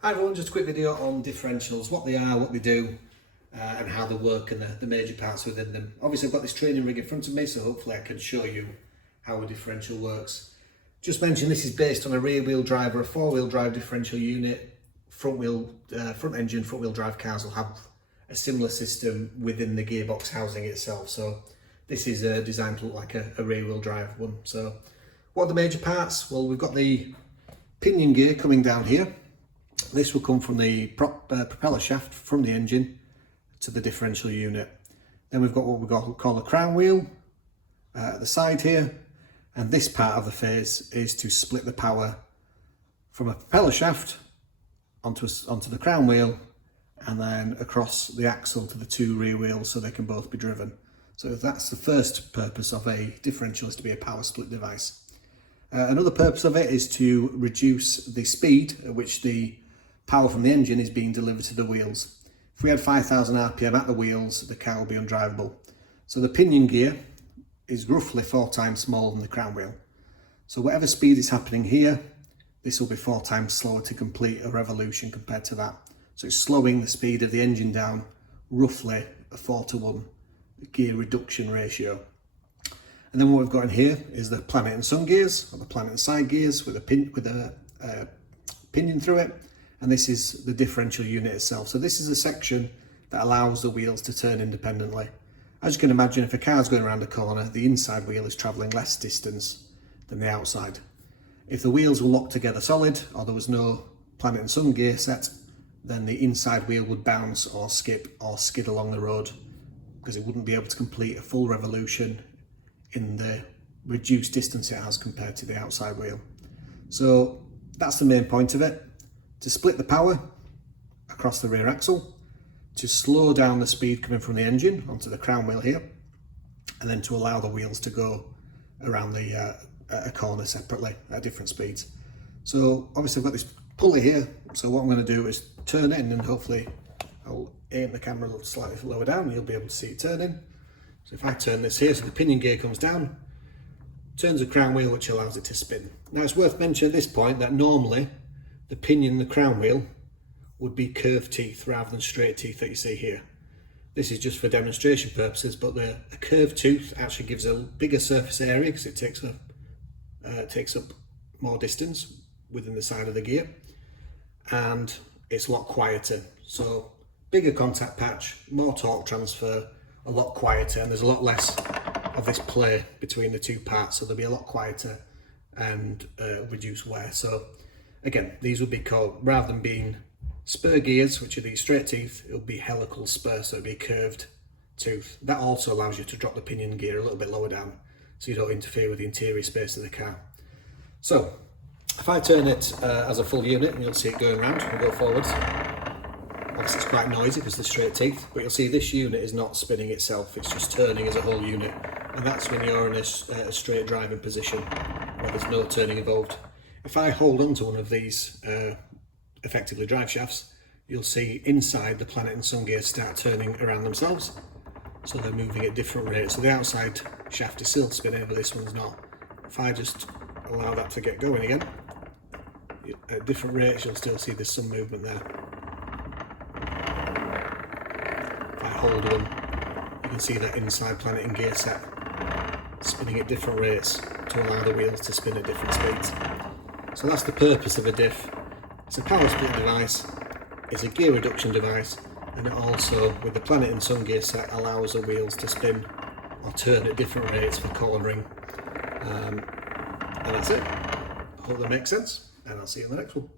Hi everyone, just a quick video on differentials, what they are, what they do, and how they work and the major parts within them. Obviously I've got this training rig in front of me, so hopefully I can show you how a differential works. Just mention this is based on a rear wheel drive or a four wheel drive differential unit. Front engine, front wheel drive cars will have a similar system within the gearbox housing itself. So this is designed to look like a rear wheel drive one. So what are the major parts? Well, we've got the pinion gear coming down here. This will come from the propeller shaft from the engine to the differential unit. Then we've got what we call the crown wheel at the side here, and this part of the phase is to split the power from a propeller shaft onto the crown wheel and then across the axle to the two rear wheels so they can both be driven. So that's the first purpose of a differential, is to be a power split device. Another purpose of it is to reduce the speed at which the power from the engine is being delivered to the wheels. If we had 5,000 RPM at the wheels, the car will be undrivable. So the pinion gear is roughly 4 times smaller than the crown wheel. So whatever speed is happening here, this will be 4 times slower to complete a revolution compared to that. So it's slowing the speed of the engine down roughly a 4:1 gear reduction ratio. And then what we've got in here is the planet and sun gears, or the planet and side gears with a pinion through it. And this is the differential unit itself. So this is a section that allows the wheels to turn independently. As you can imagine, if a car's going around a corner, the inside wheel is travelling less distance than the outside. If the wheels were locked together solid, or there was no planet and sun gear set, then the inside wheel would bounce or skip or skid along the road because it wouldn't be able to complete a full revolution in the reduced distance it has compared to the outside wheel. So that's the main point of it. To split the power across the rear axle, to slow down the speed coming from the engine onto the crown wheel here, and then to allow the wheels to go around a corner separately at different speeds. So obviously I've got this pulley here, so what I'm going to do is turn it, and then hopefully I'll aim the camera a little slightly lower down and you'll be able to see it turning. So if I turn this here, so the pinion gear comes down, turns the crown wheel, which allows it to spin. Now it's worth mentioning at this point that normally the pinion and the crown wheel would be curved teeth rather than straight teeth that you see here. This is just for demonstration purposes, but a curved tooth actually gives a bigger surface area because it takes up more distance within the side of the gear, and it's a lot quieter. So bigger contact patch, more torque transfer, a lot quieter, and there's a lot less of this play between the two parts, so they'll be a lot quieter and reduce wear. So again, these would be called, rather than being spur gears, which are these straight teeth, it'll be helical spur, so it'll be a curved tooth. That also allows you to drop the pinion gear a little bit lower down so you don't interfere with the interior space of the car. So if I turn it as a full unit, and you'll see it going around, we'll go forwards. Obviously it's quite noisy because there's straight teeth, but you'll see this unit is not spinning itself, it's just turning as a whole unit. And that's when you're in a straight driving position where there's no turning involved. If I hold on to one of these effectively drive shafts, you'll see inside the planet and sun gears start turning around themselves. So they're moving at different rates. So the outside shaft is still spinning, but this one's not. If I just allow that to get going again, at different rates you'll still see there's some movement there. If I hold one, you can see that inside planet and gear set spinning at different rates to allow the wheels to spin at different speeds. So that's the purpose of a diff. It's a power split device, it's a gear reduction device, and it also, with the planet and sun gear set, allows the wheels to spin or turn at different rates for cornering. And that's it. I hope that makes sense, and I'll see you in the next one.